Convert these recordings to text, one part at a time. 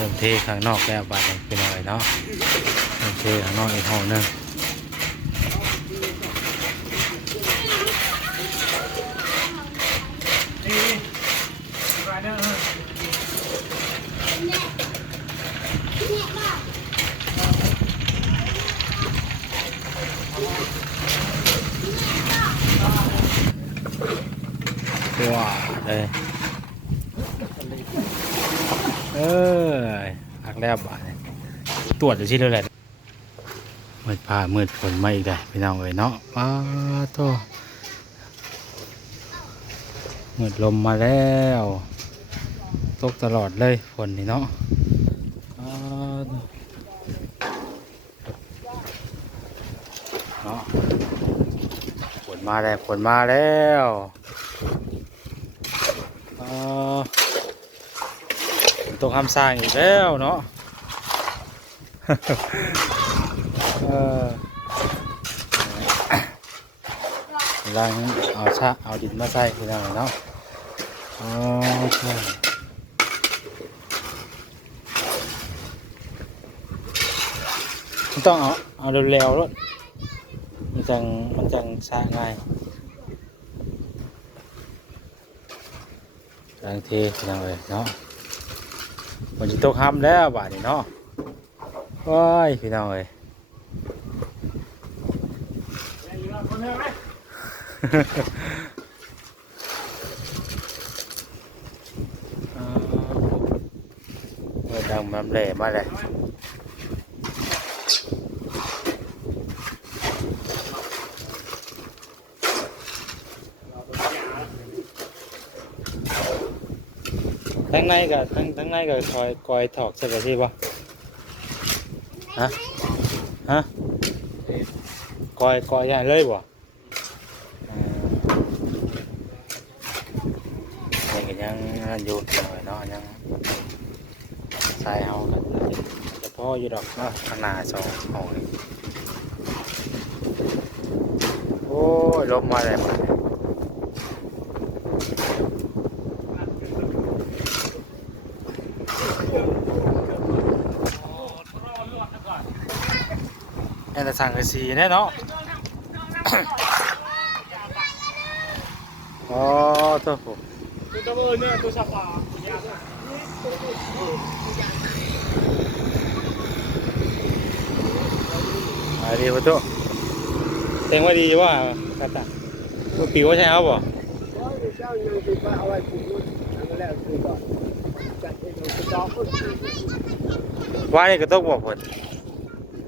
ริ่มเทข้างนอกแล้วบาดเป็นอะไรเนาะเริ่มเทข้างนอกอีกห้องนึงว้าเลยเออหักแล้วบาดนี้ ตรวจอยู่ที่เท่าไหร่มืดผ้ามืดฝนไมาอีกได้พี่น้องเอ้ยเนาะป้าโตมืดลมมาแล้วตกตลอดเลยฝนนี่เนาะอ้าวเนาะฝนมาแล้วฝนมาแล้วอ่าตกคำสร้างอีกแล้วเนาะ ล้างเอาชะเอาดินมาใส่พี่น้องเนาะอ๋อใช่มันต้องเอาเอาเร็วๆรถมันจังมันจังชะง่ายล้างเทพี่น้องเลยเนาะมันจะตกห้ำแล้วบานี้เนาะ ว้ายพี่น้องเอ้ยอ่าเมื่อดังมันแหล่มาเลยทั้งในกับทั้งทั้งในกับคอยกอยถอกใช่ไหมที่ปะ ฮะฮะกอยกอยใหญ่เลยบ่ยังก็ยังอยู่หน่อยเนาะยังใส่เอากันแต่พ่ออยู่ดอกเนาะขางหนาดสองห้องนี่โอ้ยลมมาเลยมาเลย แอนแต่สั่งกระสีแน่เนาะอ๋อตัวผมตัวเบอร์เนี่ยตัวสปา à đi vào chỗ tên qua đi quá cắt tạ có piu có sao không เจ้ายังติดว่าเอาไว้ปลูกนู่นทำแล้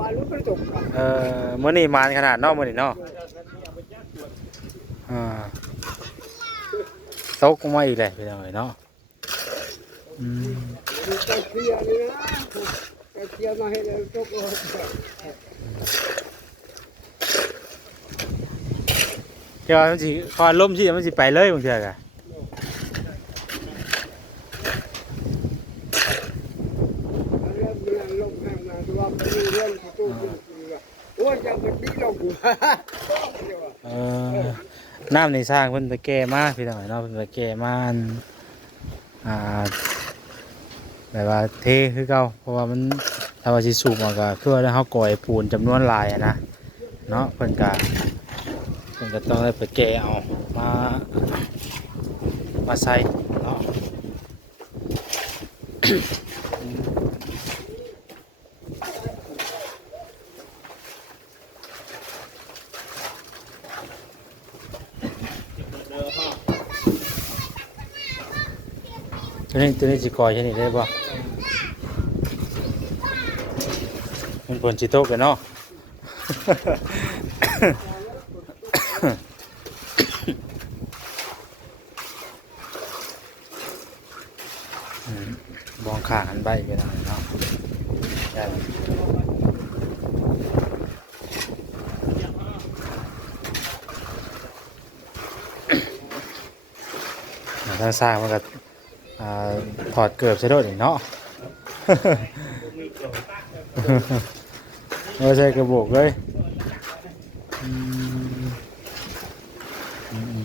วาลูกระจกเออมื่อนี่มานขนาดเนาะมื่อนี่นอกอ่าตกมาอีกเลยเป็น้องเนอืเย่นะตะเยนาใกเดี๋มันสิคอยล่มสิมันสิไปเลยบางเทื่อกะริ่มเรื่องลงข้างมาดูว่ามีเรื่องประตูโอ้ยยัง มันดิ้นลงอยู่ ờ nam này sang phân phải kè ma bây giờ nó phân phải kè ma ăn à แบบว่าเทคือเก่าเพราะว่ามันถ้าว่าสิสูบออกก็คือว่าเขาก่อยปูนจำนวนหลายอะนะเนาะเพิ่นก็เพิ่นก็ต้องได้ไปแกะเอามามาใส่เนาะ ตัวนี้ตัวนี้สิกอยใช่นี่ได้ป่ะมันผลจิโตกกันเนาะมบองขาหันใบไปหน่อยเนาะได้ทางสร้างมันก็ อ่าถอดเกือบใช่ด้วยเนาะไม่ใช่กระบอกเลยอืมอืม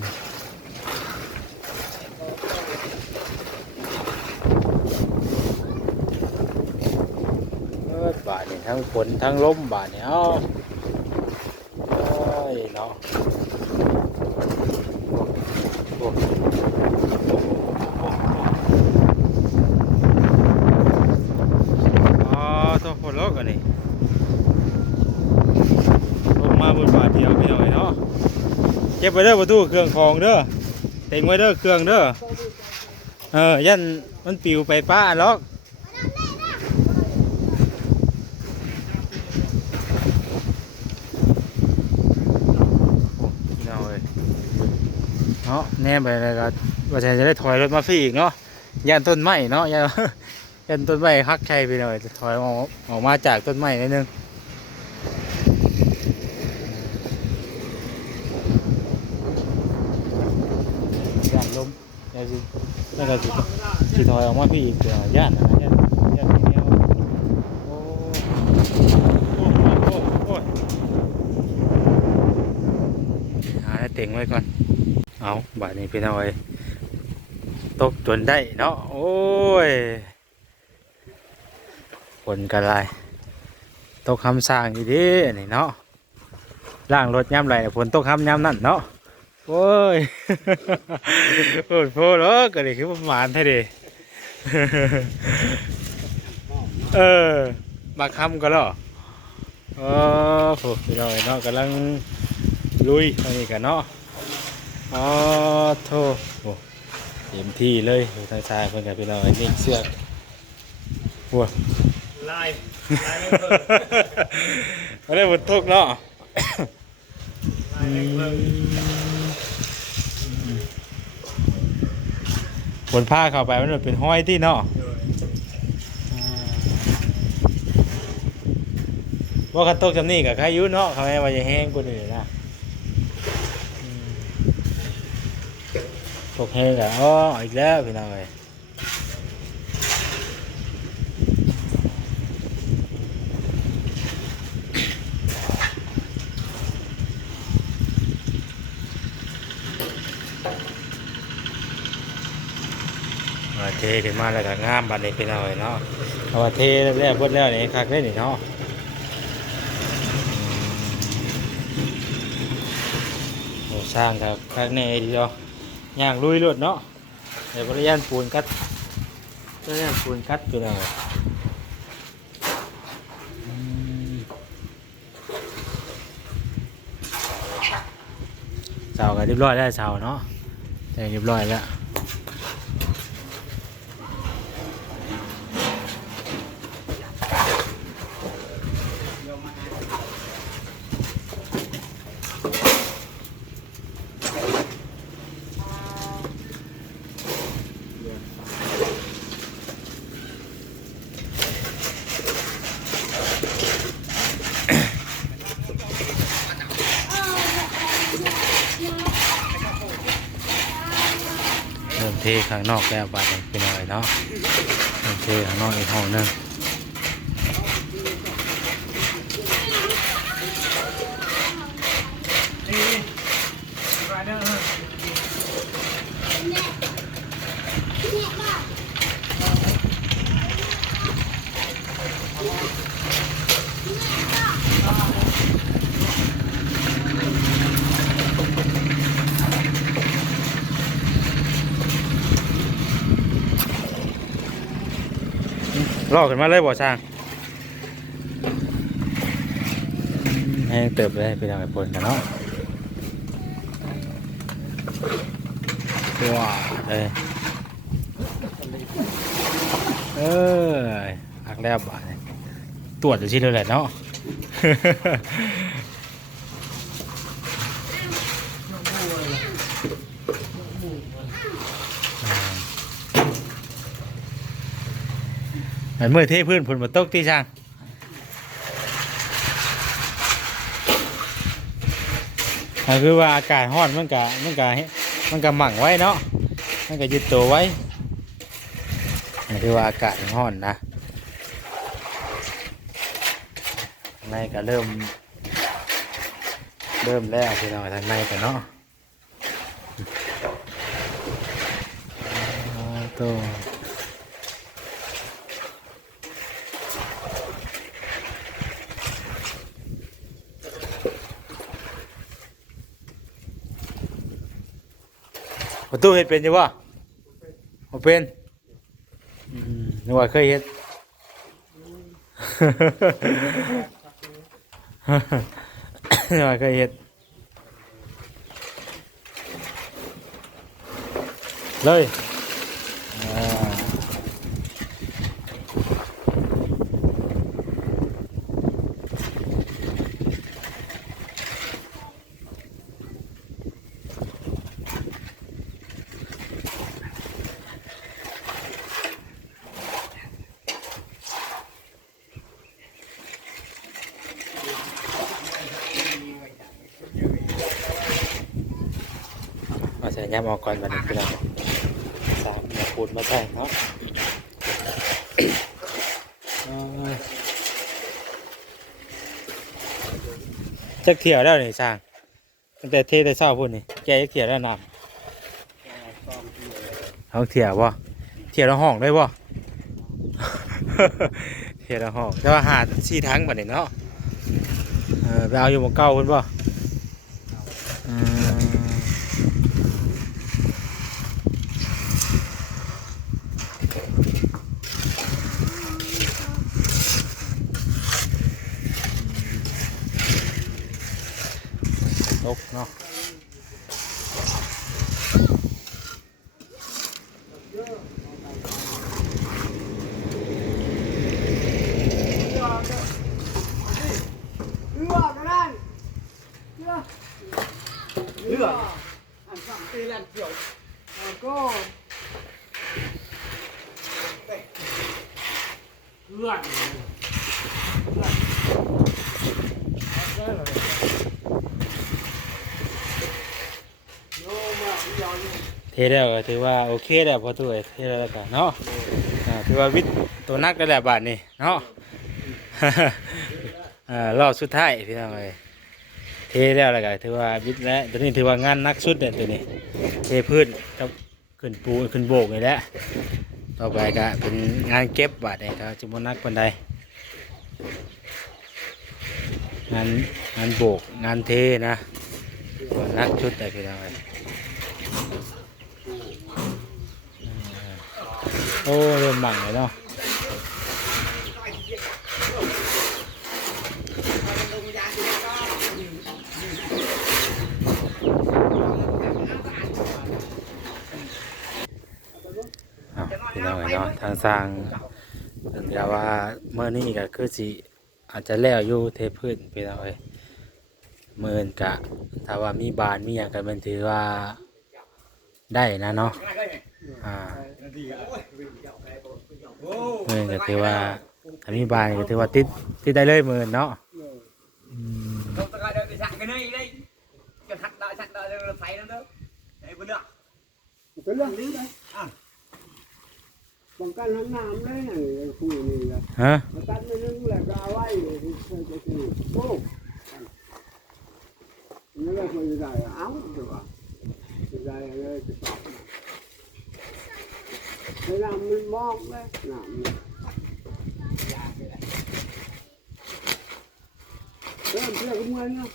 บาทนี่ทั้งฝนทั้งลมบาทนี่เอ้าโอ้ยเนาะโอ้โอ้อ๋อตัวฝนลกอันนี้ลงมาบนบาทเดียวพี่น้อยเนาะเก็บไว้เด้อประตูเครื่องของเด้อเต็งไว้เด้อเครื่องเด้อเออยันมันปิวไปป้าล็อกพี่น้องเอ้ยเนาะแน่ไปเลยก็ว่าจะจะได้ถอยรถมาฟรีอีกเนาะยันต้นไม้เนาะยันยันต้นไม้ฮักใช่ไปหน่อยจะถอยออกออกมาจากต้นไม้นิดนึงย่านลมยันสิแล้ว ก็สิสิถอยออกมาพี่อีกเดี๋ยวย่านนะย่านย่านเนี้ยโอ้โอ้โอ้โอ้หาเต็งไว้ก่อน เอาบ่าทนี้พี่น้อยตกจนได้เนาะโอ้ยฝนกันไรตกคำสั่งอีดีนี่เนาะล่างรถย่ำไรฝนตกคำย่ำนั่นเนาะ โอ้ยโอ้ยโพดเออก็เลยคือประมาณเท่าดีเออ มาคำก็แล้วเออโหพี่น้อยเนาะกำลังลุยอันนี้กันเนาะอ๋อโทษโอ้เต็มที่เลยทางซ้ายเพิ่นกับพี่น้องไอ้นี่เสือกวัวลายลายไม่เพิ่มอันนี้บนทุกเนาะ ลายไม่เพิ่ม บนผ้าเข้าไปมันเป็นห้อยที่เนาะว่ากันตกจำนี่กับใครอยุ่เนาะเขาให้ว่าจะแห้งกว่านี้นะอืมตกแห้งกับอ๋ออีกแล้วพี่น้องเอ้ย ทขึ้นมาแล้วก็งามบัดนี้เป็นเอาไว้เนาะเพราะว่าเทแล้วเบิดแล้วนี่คักได้นี่เนาะโอ้สร้างครับคักแน่ดีเนาะย่างลุยรถเนาะเดี๋ยวบริยานปูนกัดบริยานปูนกัดอยู่แล้วอืมเสากันเรียบร้อยแล้วเสาเนาะแต่เรียบร้อยแล้วางนอกแล้วบาดนี้เป็นอะไรเนาะโอเคข้างนอกอีกห้องนึง ลอกขึ้นมาเลยบ่ช่างให้เติบเลยไปทางไอ้ปนกันเนาะว้าเอ้ยเออหักแล้วบ่ตรวจอยู่ที่เท่าไหร่เนาะ เหมือนมือเทพื้นผลมาตกที่ช่างก็คือว่าอากาศร้อนมันก็มันก็มันก็หมั่งไว้เนาะมันก็ยึดตัวไว้ก็คือว่าอากาศร้อนนะในก็เริ่ม เริ่มแล้วพี่น้องทางในกันเนาะตัว ประตูเห็ดเป็นอยู่บ่บ่เป็นนึกว่าเคยเห็ดนึกว่าเคยเห็ดเลย ใส่ย้ำออกก่อนบัดนี้พี่น้องสามอย่าพูดมาใส่เนาะจักเที่ยวแล้วนี่สร้างตั้งแต่เทแต่เช้าพุ่นนี่แกจักเที่ยวแล้วน้ำเอาเที่ยวบ่เที่ยวแล้วห้องได้บ่เที่ยวแล้วห้องแต่ว่าหาสี่ทั้งบัดนี้เนาะเออไปเอาอยู่หมองเก้าพุ่นบ่ ตกเนาะ เลือกกันนั่นเลือกเลือกอันสั่งตีแลนเกี่ยวแล้วก็ เลื่อน โยมาเดียว เทแล้วก็ถือว่าโอเคแล้วพอตัวเทแล้วแล้วกันเนาะอ่าถือว่าวิทย์ตัวนักได้แล้วบาทนี่เนาะอ่ารอบสุดท้ายพี่น้องเอ้ยเทแล้วแล้วก็ถือว่าวิทย์แล้วตัวนี้ถือว่างานนักสุดเนี่ยตัวนี้ เทพื้นกับขึ้นปูขึ้นโบกนี่แหละต่อไปก็เป็นงานเก็บบาทนี่ครับจะบ่นักปานใดงานงานโบกงานเทนะนักชุดแต่พี่น้องเอ้ย โอ้เริ่มหมั่งเลยเนาะพี่น้องเอ้ยเนาะทางสร้างสัญญาว่าเมื่อนี้ก็คือสิอาจจะแล้วอยู่เทพื้นพี่น้องเอ้ยเมื่อนกะถ้าว่ามีบานมีอย่างก็เป็นถือว่าได้นะเนาะอ่า เมื่ก็ถือว่าถ้ามีบานก็ถือว่าติดติดได้เลยหมื่นเนาะอืม không tao coi đây bị sạc cái này đây cho sạc đợi sạc đợi rồi phải nó đó đấy bữa nữa เป็นเรื่องนี้เลยอะป้องกันน้ำน้ำเลยน่ะคู่นี่ละฮะมาตัดไม่นึงแหละก็เอาไว้เคยจะคือโอ้นี่แหละเคยจะได้เอาเดี๋ยวว่าจะได้เลยจะตอบ ให้น้ำมันมองเลยน้ำเนี่ยเริ่มเชื่อกันเมื่อนะ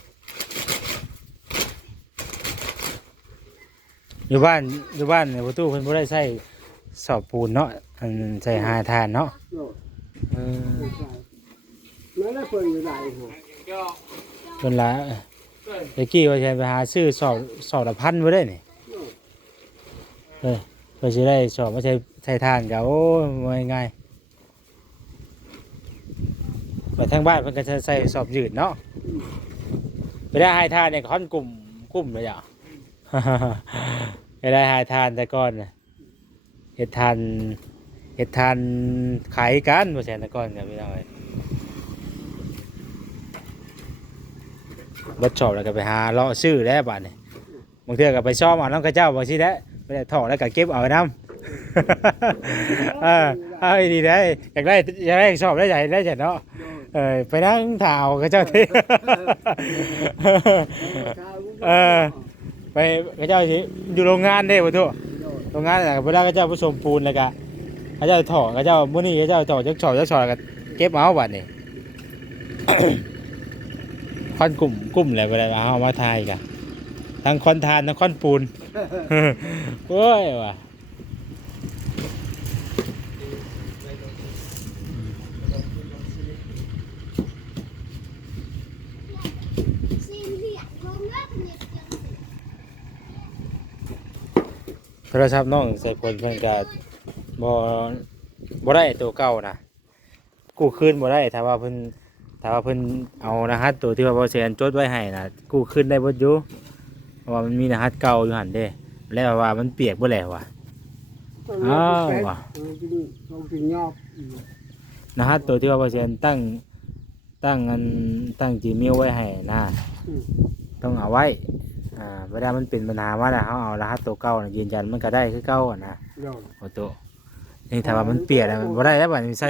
อยู่บ้านอยู่บ้านเนี่ยประตูเพิ่นบ่ได้ใช้สอบปูนเนาะอันใส่หาทานเนาะโน่เออไม่ใช่แล้วได้เพิ่นจะได้เหรอ cho เพิ่นละตะกี้ว่าใช้ไปหาซื้อสอบสอบละพันบ่ได้นี่เอ้ยเพิ่นสิได้สอบมาใช้ ช้ทานก็โอ้ยบ่ง่ายไปทางบ้านเพิ่นก็จะใส่สอบยืดเนาะไปได้หายทานเนี่ยค่อนกลุ่มกลุ่มเลยอะไปได้หายทานแต่ก่อนเฮ็ดทานเฮ็ดทานขายกันบ่ใช่แต่ก่อนก็พี่น้องเอ้ยรถชอบแล้วก็ไปหาเลาะซื้อแล้วบาดนี้บางเทื่อก็ไปซ่อมเอาน้ำข้าเจ้าบางทีแล้วไม่ได้ถอดแล้วก็เก็บเอาน้ำ ออเอาอีดีได้อยากได้อยากได้ชอบได้ใหญ่ได้ใหญ่เนาะเออไปนั่งถ่าวข้าเจ้าที่เออไปข้าเจ้าสิอยู่โรงงานเด้บ่ทั่วโรงงานน่ะเวลาข้าเจ้าผสมปูนแล้วก็ข้าเจ้าถอดข้าเจ้ามื้อนี้ข้าเจ้าถอดจักชอบจักชอบแล้วก็เก็บเอาบัดนี้ควันกลุ่มกลุ่มอะไรไปเลยมาเอามาทายกันทั้งคอนทานทั้งคอนปูนโอ้ยว่ะ โท รศัพท์น้องใส่ผลเพิ่นก็บ่บ่ได้ตัวเก่านะกู้คืนบ่ได้ถ้าว่าเพิ่นถ้าว่าเพิ่นเอารหัสตัวที่ว่าบ่แซนจดไว้ให้น่ะกู้คืนได้บ่อยู่เพราะว่ามันมีรหัสเก่าอยู่หั่นเด้ แล้วว่ามันเปียกบ่แล้วว่ะอ้าวว่ะกินเขากินยอกรหัสตัวที่ว่าบ่แซนตั้งตั้งอันตั้ง Gmail ไว้ให้นะต้องเอาไว้ อ่าเวลามันเป็นปัญหามาแล้วเฮาเอารหัสตัวเก่าน่ะยืนยันมันก็ได้คือเก่าอะนะโดนโอ้โตะนี่ถ้าว่ามันเปลี่ยนอะมันบ่ได้แล้วบัดนี้ใส่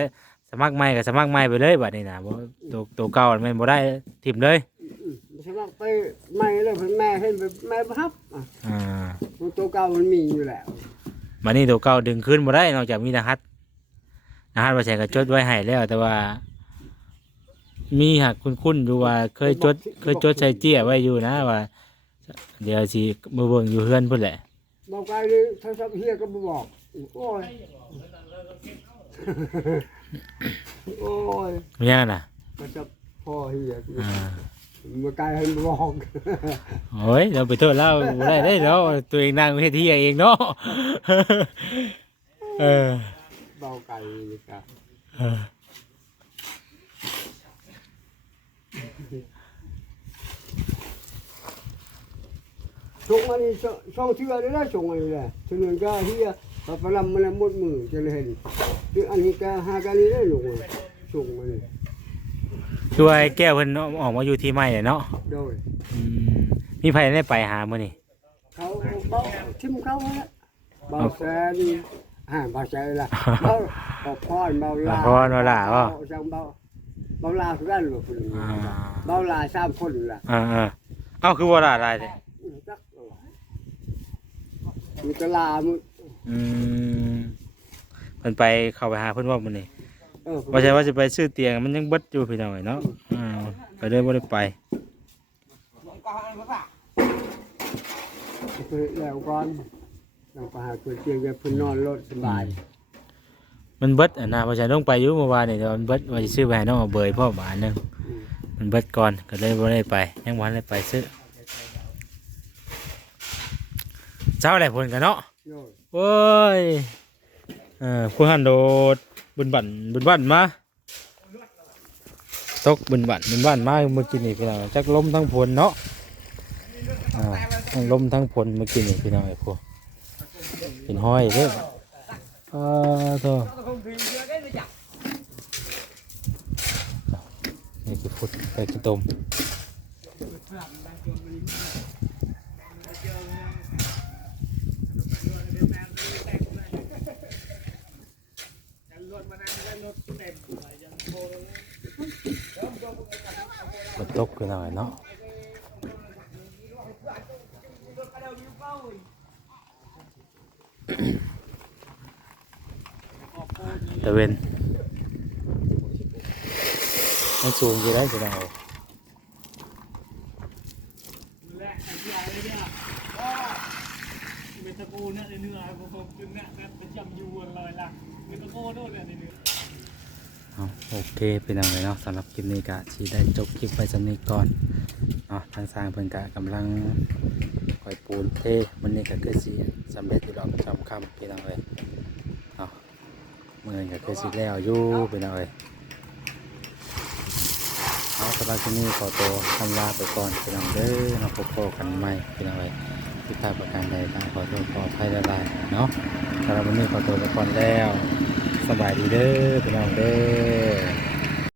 สมัครใหม่ก็สมัครใหม่ไปเลยบัดนี้นะบ่ตัวตัวเก่ามันบ่ได้ทิ่มเลยใช่ไหมไปไม่เลยเพิ่นแม่ให้ไปแม่พับอะอ่าตัวเก่ามันมีอยู่แล้วบัดนี้ตัวเก่าดึงขึ้นบ่ได้นอกจากมีรหัสรหัสว่าใส่ก็จดไว้ให้แล้วแต่ว่า มีหักคุ้นๆอยู่ว่าเคยจด เคยจดใส่เจี้ยไว้อยู่นะว่า เดี๋ยวสิมาเบิ่งอยู่เฮือนพุ่นแหละบอกไปเลยถ้าชอบเฮียก็บ่บอก โอ้ย โอ้ยมันยังน่ะมันจะพ่อเฮียอ่ามาไกลให้บ่บอกโอ้ยเราไปโทษเราบ่ได้ได้เนาะตัวเองนั่งเฮ็ดเที่ยเองเนาะเออเบาไกลนี่ก็ เออ ส่งมานี่ช่องเชื่อได้แล้วส่งมานี่แหละฉะนั้นก็เฮียพอพลัมมันหมดมือจะเลยเห็นคืออันนี้ก็หากันนี่ได้ลงมาส่งมานี่คือว่าไอ้แก้วเพิ่นออกมาอยู่ที่ใหม่เนี่ยเนาะโดยอืมมีไผได้ไปหามื้อนี่เขาเบาทิมเขาแล้วเบาแสนอ่าเบาแสนละเบาเบาพรเบาลาพรเบาลาบ่จังเบาเบาลาคือกันหรือเปล่าอ่าเบาลาสามคนล่ะเออเออเอ้าคือบ่ล่ะได้เด้จัก มีตลามึงอืมเพิ่นไปเข้าไปหาเพิ่นว่ามื้อนี้เออว่าใช่ว่าสิไปซื้อเตียงมันยังเบิดอยู่พี่น้องเอ้ยเนาะอ่าก็เลยบ่ได้ไปไปแล้วก่อนต้องไปหาคนเตียงจะพื้นนอนรถสบายมันเบิดอะนะว่าใช่ต้องไปอยู่เมื่อวานนี่แต่ว่ามันเบิดว่าสิซื้อไปให้น้องเอาเบยพ่อบาทหนึงอืมมันเบิดก่อนก็เลยบ่ได้ไปยังบ่ทันได้ไปซื้อ เจ้าแหละเพิ่นกันเนาะโน่นโอ้ยเออผู้หันโดดบุญบั่นบุญบั่นมาตกบุญบั่นบุญบั่นมาเมื่อกี้นี่พี่น้องจักลมทั้งผลเนาะอ่าทั้งลมทั้งผลเมื่อกี้นี่พี่น้องไอ้พวกเป็นห้อยเด้ออ่าโธ่นี่คือพุดไปกินต้ม ตกพี่น้องไอ้เนาะตะเวนมันสูงอยู่ได้พี่น้องเอ้ยและไอ้ที่อะไรเนี่ยเนี่ยเนื้อผมจึงเนี่ยเป็นจำยูนเลยล่ะเป็นตะโก้ด้วยเนี่ยเนื้อ เอาโอเคพี่น้องเลยเนาะสำหรับคลิปนี้ก็สีได้จบคลิปไปสำนี้ก่อนเนาะทางสร้างเพิ่นกะกำลังคอยปูนเทมันนี่ก็คือสีสำเร็จที่เราประจำคำพี่น้องเลยเนาะเมื่อนี้ก็คือสีแล้วอยู่พี่น้องเลยเอาสำหรับคลิปนี้ขอตัวคำลาไปก่อนพี่น้องเด้อมาพบกันใหม่พี่น้องเลยที่ทางประการใดทางขอโทษขออภัยละลายเนาะสำหรับวันนี้ขอตัวไปก่อนแล้ว สบายดีเด้อพี่น้องเด้อ